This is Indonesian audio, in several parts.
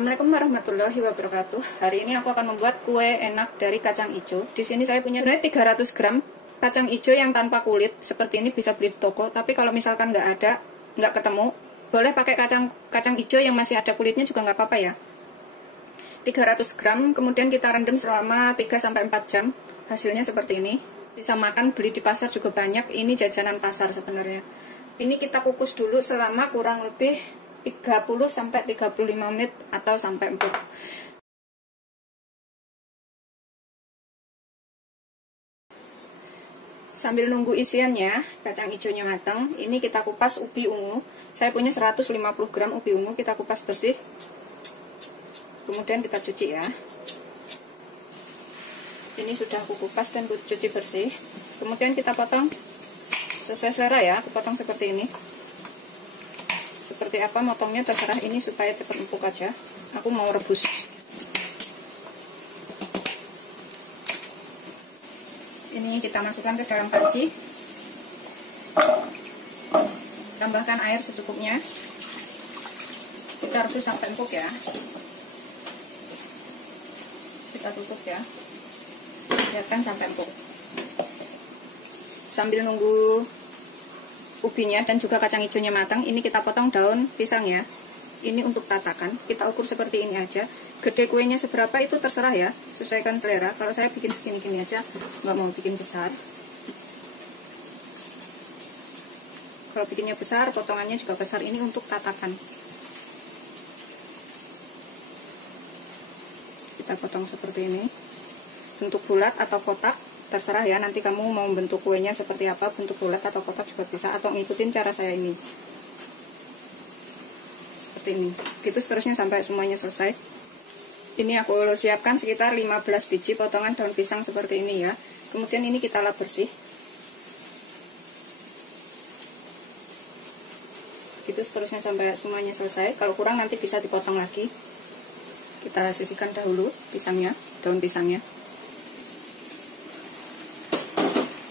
Assalamualaikum warahmatullahi wabarakatuh. Hari ini aku akan membuat kue enak dari kacang hijau. Di sini saya punya 300 gram kacang hijau yang tanpa kulit. Seperti ini bisa beli di toko. Tapi kalau misalkan nggak ada, nggak ketemu, boleh pakai kacang hijau yang masih ada kulitnya juga nggak apa-apa ya. 300 gram, kemudian kita rendam selama 3-4 jam. Hasilnya seperti ini. Bisa makan, beli di pasar juga banyak. Ini jajanan pasar sebenarnya. Ini kita kukus dulu selama kurang lebih 30-35 menit atau sampai empuk. Sambil nunggu isiannya, kacang hijaunya matang, ini kita kupas ubi ungu. Saya punya 150 gram ubi ungu, kita kupas bersih. Kemudian kita cuci ya. Ini sudah aku kupas dan cuci bersih. Kemudian kita potong sesuai selera ya, aku potong seperti ini. Seperti apa motongnya terserah, ini supaya cepat empuk aja. Aku mau rebus. Ini kita masukkan ke dalam panci. Tambahkan air secukupnya. Kita rebus sampai empuk ya. Kita tutup ya. Biarkan sampai empuk. Sambil nunggu ubinya dan juga kacang hijaunya matang, ini kita potong daun pisang ya. Ini untuk tatakan, kita ukur seperti ini aja. Gede kuenya seberapa itu terserah ya, sesuaikan selera. Kalau saya bikin segini-gini aja, nggak mau bikin besar. Kalau bikinnya besar, potongannya juga besar. Ini untuk tatakan. Kita potong seperti ini. Bentuk bulat atau kotak terserah ya, nanti kamu mau bentuk kuenya seperti apa, bentuk bulat atau kotak juga bisa, atau ngikutin cara saya ini seperti ini, gitu seterusnya sampai semuanya selesai. Ini aku siapkan sekitar 15 biji potongan daun pisang seperti ini ya. Kemudian ini kita lap bersih, gitu seterusnya sampai semuanya selesai. Kalau kurang nanti bisa dipotong lagi. Kita sisihkan dahulu pisangnya, daun pisangnya,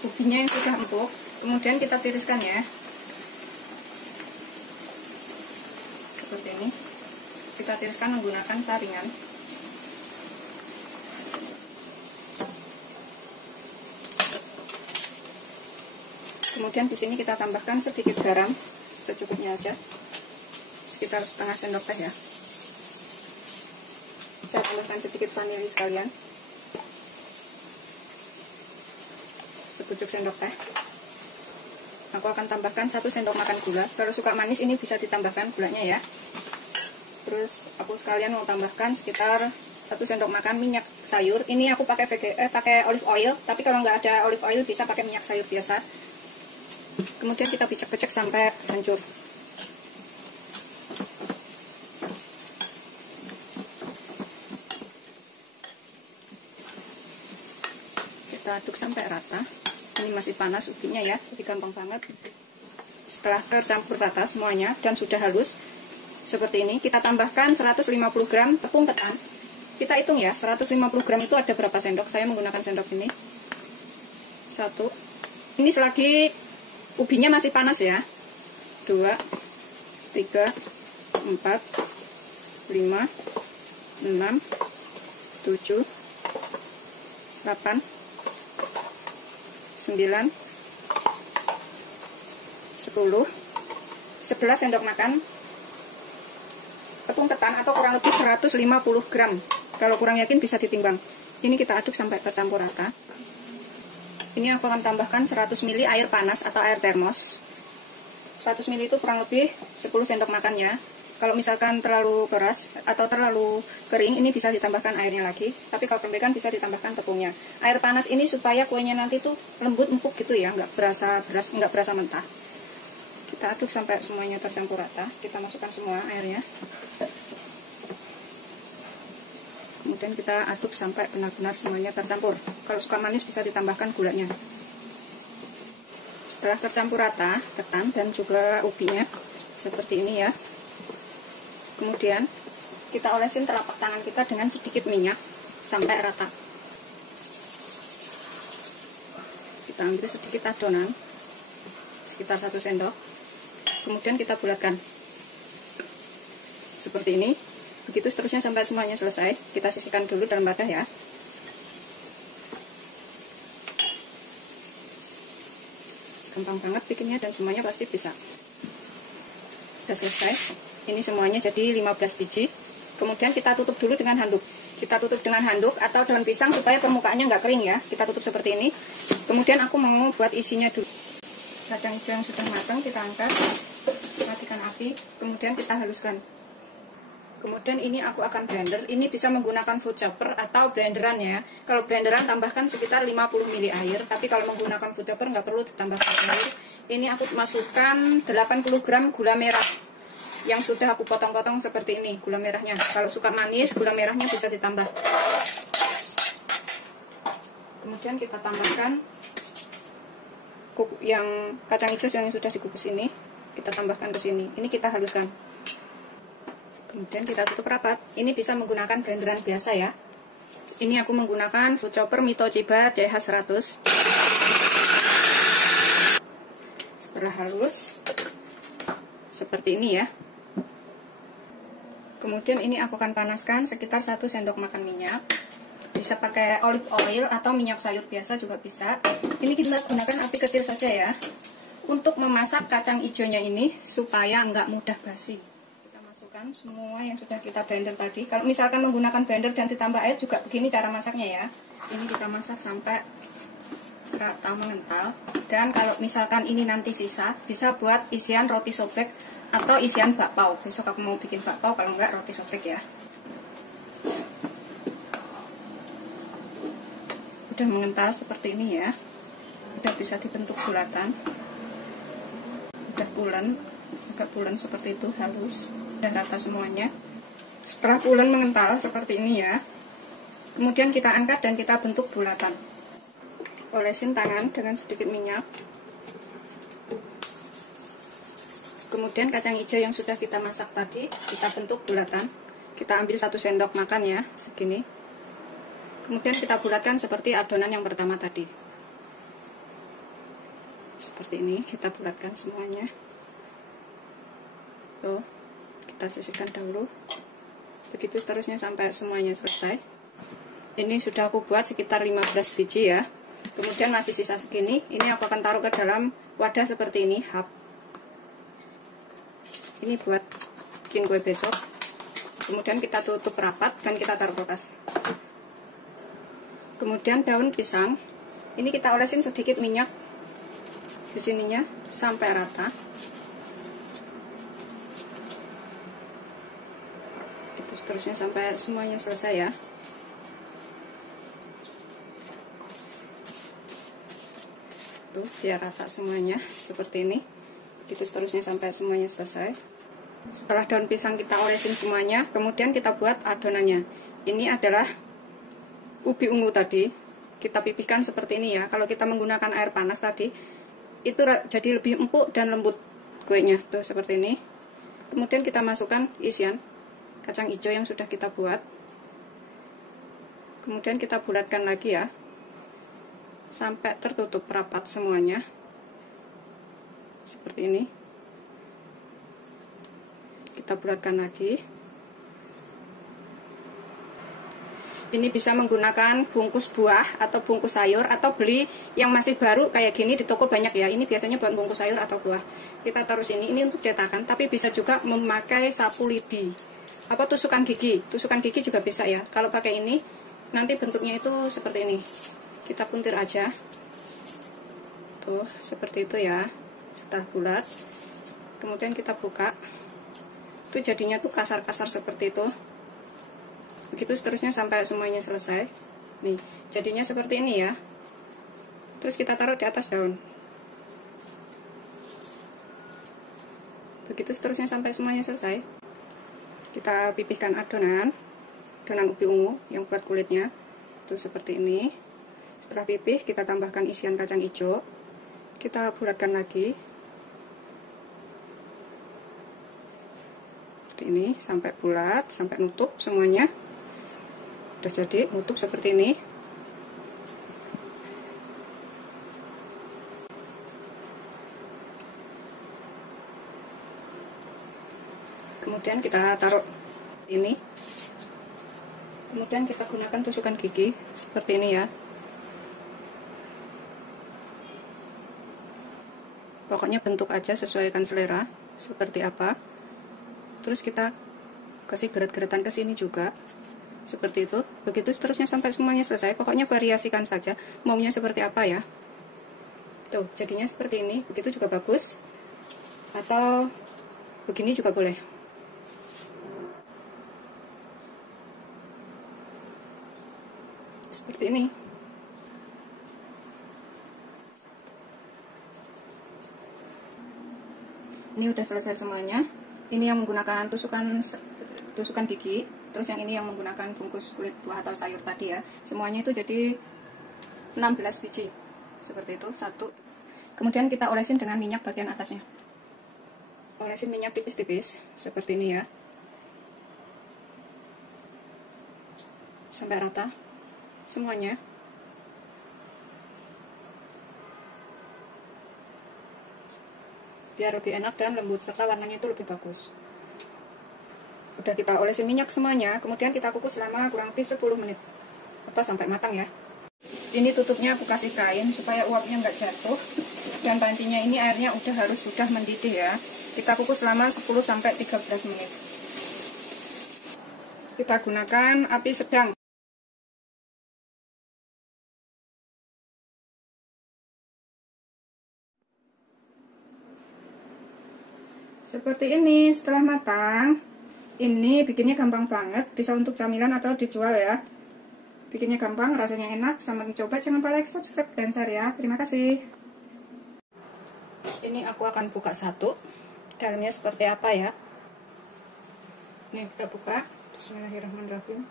ubinya yang sudah empuk, kemudian kita tiriskan ya, seperti ini. Kita tiriskan menggunakan saringan. Kemudian di sini kita tambahkan sedikit garam, secukupnya aja, sekitar setengah sendok teh ya. Saya tambahkan sedikit vanili sekalian, sepucuk sendok teh. Aku akan tambahkan 1 sendok makan gula. Kalau suka manis ini bisa ditambahkan gulanya ya. Terus aku sekalian mau tambahkan sekitar 1 sendok makan minyak sayur. Ini aku pakai olive oil, tapi kalau nggak ada olive oil bisa pakai minyak sayur biasa. Kemudian kita picek-picek sampai hancur. Kita aduk sampai rata. Ini masih panas ubinya ya, jadi gampang banget. Setelah tercampur rata semuanya dan sudah halus seperti ini, kita tambahkan 150 gram tepung ketan. Kita hitung ya, 150 gram itu ada berapa sendok. Saya menggunakan sendok ini 1. Ini selagi ubinya masih panas ya. 2, 3, 4, 5, 6, 7, 8, 9, 10, 11 sendok makan tepung ketan atau kurang lebih 150 gram. Kalau kurang yakin bisa ditimbang. Ini kita aduk sampai tercampur rata. Ini aku akan tambahkan 100 ml air panas atau air termos. 100 ml itu kurang lebih 10 sendok makan ya. Kalau misalkan terlalu keras atau terlalu kering, ini bisa ditambahkan airnya lagi. Tapi kalau kelembekan bisa ditambahkan tepungnya. Air panas ini supaya kuenya nanti tuh lembut empuk gitu ya, nggak berasa mentah. Kita aduk sampai semuanya tercampur rata. Kita masukkan semua airnya. Kemudian kita aduk sampai benar-benar semuanya tercampur. Kalau suka manis bisa ditambahkan gulanya. Setelah tercampur rata ketan dan juga ubinya seperti ini ya. Kemudian kita olesin telapak tangan kita dengan sedikit minyak sampai rata. Kita ambil sedikit adonan, sekitar 1 sendok. Kemudian kita bulatkan seperti ini. Begitu seterusnya sampai semuanya selesai. Kita sisihkan dulu dalam wadah ya. Gampang banget bikinnya dan semuanya pasti bisa. Sudah selesai. Ini semuanya jadi 15 biji. Kemudian kita tutup dulu dengan handuk. Kita tutup dengan handuk atau daun pisang supaya permukaannya nggak kering ya. Kita tutup seperti ini. Kemudian aku mau buat isinya dulu. Kacang hijau yang sudah matang kita angkat, matikan api, kemudian kita haluskan. Kemudian ini aku akan blender. Ini bisa menggunakan food chopper atau blenderan ya. Kalau blenderan tambahkan sekitar 50 ml air, tapi kalau menggunakan food chopper nggak perlu ditambahkan air. Ini aku masukkan 80 gram gula merah yang sudah aku potong-potong seperti ini, gula merahnya. Kalau suka manis, gula merahnya bisa ditambah. Kemudian kita tambahkan yang kacang hijau yang sudah dikukus ini, kita tambahkan ke sini. Ini kita haluskan. Kemudian kita tutup rapat. Ini bisa menggunakan blenderan biasa ya. Ini aku menggunakan food chopper Mitochiba CH100. Setelah halus seperti ini ya. Kemudian ini aku akan panaskan sekitar 1 sendok makan minyak. Bisa pakai olive oil atau minyak sayur biasa juga bisa. Ini kita gunakan api kecil saja ya. Untuk memasak kacang hijaunya ini supaya nggak mudah basi. Semua yang sudah kita blender tadi. Kalau misalkan menggunakan blender dan ditambah air juga begini cara masaknya ya. Ini kita masak sampai rata mengental. Dan kalau misalkan ini nanti sisa, bisa buat isian roti sobek atau isian bakpao. Besok aku mau bikin bakpao, kalau enggak roti sobek ya. Udah mengental seperti ini ya. Udah bisa dibentuk bulatan. Udah pulen, agak pulen seperti itu, halus. Udah rata semuanya. Setelah pulen mengental seperti ini ya, kemudian kita angkat dan kita bentuk bulatan. Olesin tangan dengan sedikit minyak. Kemudian kacang hijau yang sudah kita masak tadi kita bentuk bulatan. Kita ambil 1 sendok makan ya, segini. Kemudian kita bulatkan seperti adonan yang pertama tadi. Seperti ini kita bulatkan semuanya. Tuh, kita sisihkan dahulu. Begitu seterusnya sampai semuanya selesai. Ini sudah aku buat sekitar 15 biji ya. Kemudian masih sisa segini. Ini aku akan taruh ke dalam wadah seperti ini, hap. Ini buat bikin kue besok. Kemudian kita tutup rapat dan kita taruh kulkas. Kemudian daun pisang. Ini kita olesin sedikit minyak di sininya sampai rata. Seterusnya sampai semuanya selesai ya. Tuh, biar rata semuanya seperti ini. Begitu seterusnya sampai semuanya selesai. Setelah daun pisang kita olesin semuanya, kemudian kita buat adonannya. Ini adalah ubi ungu tadi. Kita pipihkan seperti ini ya. Kalau kita menggunakan air panas tadi, itu jadi lebih empuk dan lembut kuenya. Tuh, seperti ini. Kemudian kita masukkan isian kacang hijau yang sudah kita buat. Kemudian kita bulatkan lagi ya, sampai tertutup rapat semuanya. Seperti ini. Kita bulatkan lagi. Ini bisa menggunakan bungkus buah atau bungkus sayur, atau beli yang masih baru kayak gini di toko banyak ya. Ini biasanya buat bungkus sayur atau buah. Kita taruh sini. Ini untuk cetakan, tapi bisa juga memakai sapu lidi. Apa tusukan gigi juga bisa ya. Kalau pakai ini nanti bentuknya itu seperti ini. Kita puntir aja. Tuh, seperti itu ya. Setelah bulat, kemudian kita buka. Itu jadinya tuh kasar-kasar seperti itu. Begitu seterusnya sampai semuanya selesai. Nih, jadinya seperti ini ya. Terus kita taruh di atas daun. Begitu seterusnya sampai semuanya selesai. Kita pipihkan adonan ubi ungu yang buat kulitnya. Tuh, seperti ini. Setelah pipih, kita tambahkan isian kacang hijau. Kita bulatkan lagi. Seperti ini, sampai bulat, sampai nutup semuanya. Udah jadi, nutup seperti ini. Kemudian kita taruh ini. Kemudian kita gunakan tusukan gigi seperti ini ya. Pokoknya bentuk aja, sesuaikan selera seperti apa. Terus kita kasih geret-geretan ke sini juga seperti itu. Begitu seterusnya sampai semuanya selesai. Pokoknya variasikan saja maunya seperti apa ya. Tuh, jadinya seperti ini. Begitu juga bagus. Atau begini juga boleh. Seperti ini. Ini udah selesai semuanya. Ini yang menggunakan tusukan gigi. Terus yang ini yang menggunakan bungkus kulit buah atau sayur tadi ya. Semuanya itu jadi 16 biji. Seperti itu, satu. Kemudian kita olesin dengan minyak bagian atasnya. Olesin minyak tipis-tipis seperti ini ya. Sampai rata semuanya. Biar lebih enak dan lembut serta warnanya itu lebih bagus. Udah kita olesin minyak semuanya, kemudian kita kukus selama kurang lebih 10 menit atau sampai matang ya. Ini tutupnya aku kasih kain supaya uapnya nggak jatuh, dan pancinya ini airnya sudah mendidih ya. Kita kukus selama 10 sampai 13 menit. Kita gunakan api sedang. Seperti ini. Setelah matang, ini bikinnya gampang banget, bisa untuk camilan atau dijual ya. Bikinnya gampang, rasanya enak. Selamat mencoba, jangan lupa like, subscribe, dan share ya. Terima kasih. Ini aku akan buka satu. Dalamnya seperti apa ya. Nih kita buka. Bismillahirrahmanirrahim.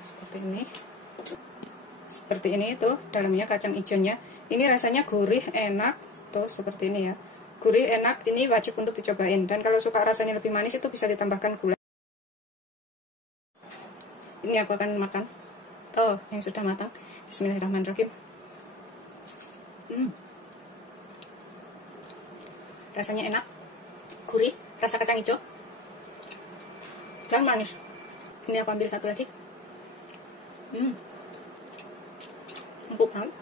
Seperti ini. Seperti ini tuh, dalamnya kacang hijaunya. Ini rasanya gurih, enak. Tuh seperti ini ya. Gurih, enak, ini wajib untuk dicobain. Dan kalau suka rasanya lebih manis itu bisa ditambahkan gula. Ini aku akan makan. Tuh, yang sudah matang. Bismillahirrahmanirrahim. Rasanya enak, gurih, rasa kacang hijau, dan manis. Ini aku ambil satu lagi. Empuk banget.